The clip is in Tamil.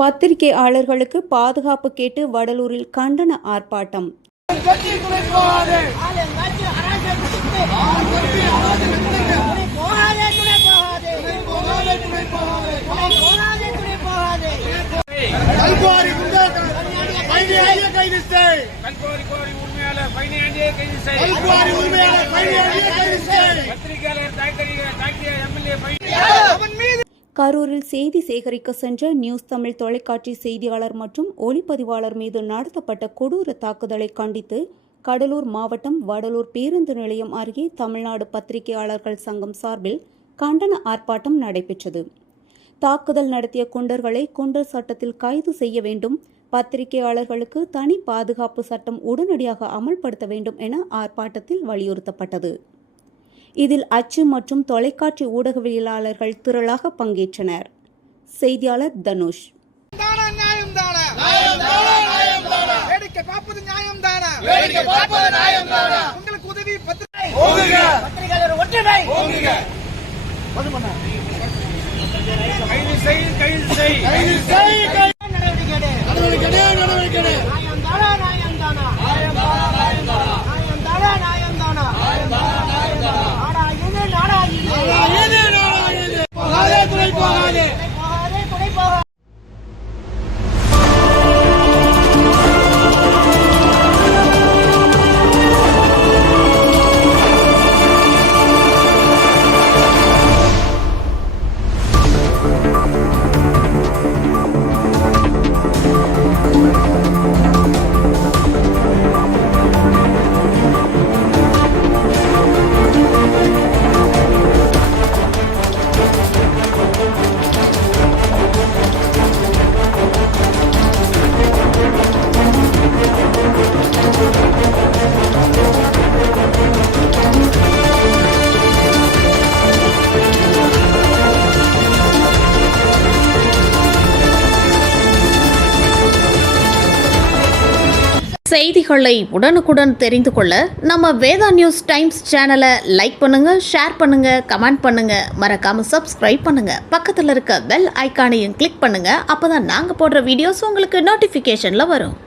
பத்திரிகையாளர்களுக்கு பாதுகாப்பு கேட்டு வடலூரில் கண்டன ஆர்ப்பாட்டம். கரூரில் செய்தி சேகரிக்க சென்ற நியூஸ் தமிழ் தொலைக்காட்சி செய்தியாளர் மற்றும் ஒளிப்பதிவாளர் மீது நடத்தப்பட்ட கொடூர தாக்குதலை கண்டித்து கடலூர் மாவட்டம் வடலூர் பேருந்து நிலையம் அருகே தமிழ்நாடு பத்திரிகையாளர்கள் சங்கம் சார்பில் கண்டன ஆர்ப்பாட்டம் நடைபெற்றது. தாக்குதல் நடத்திய குண்டர்களை குண்டர் சட்டத்தில் கைது செய்ய வேண்டும், பத்திரிகையாளர்களுக்கு தனி பாதுகாப்பு சட்டம் உடனடியாக அமல்படுத்த வேண்டும் என ஆர்ப்பாட்டத்தில் வலியுறுத்தப்பட்டது. இதில் அச்சு மற்றும் தொலைக்காட்சி ஊடகவியலாளர்கள் திரளாக பங்கேற்றனர். செய்தியாளர் தனுஷ். செய்திகளை உடனுக்குடன் தெரிந்து கொள்ள நம்ம வேதா நியூஸ் டைம்ஸ் சேனலை லைக் பண்ணுங்க, ஷேர் பண்ணுங்க, கமெண்ட் பண்ணுங்க, மறக்காம சப்ஸ்கிரைப் பண்ணுங்க. பக்கத்தில் இருக்க பெல் ஐகானையும் கிளிக் பண்ணுங்க. அப்பதான் நாங்க போடுற வீடியோஸ் உங்களுக்கு நோட்டிபிகேஷன்ல வரும்.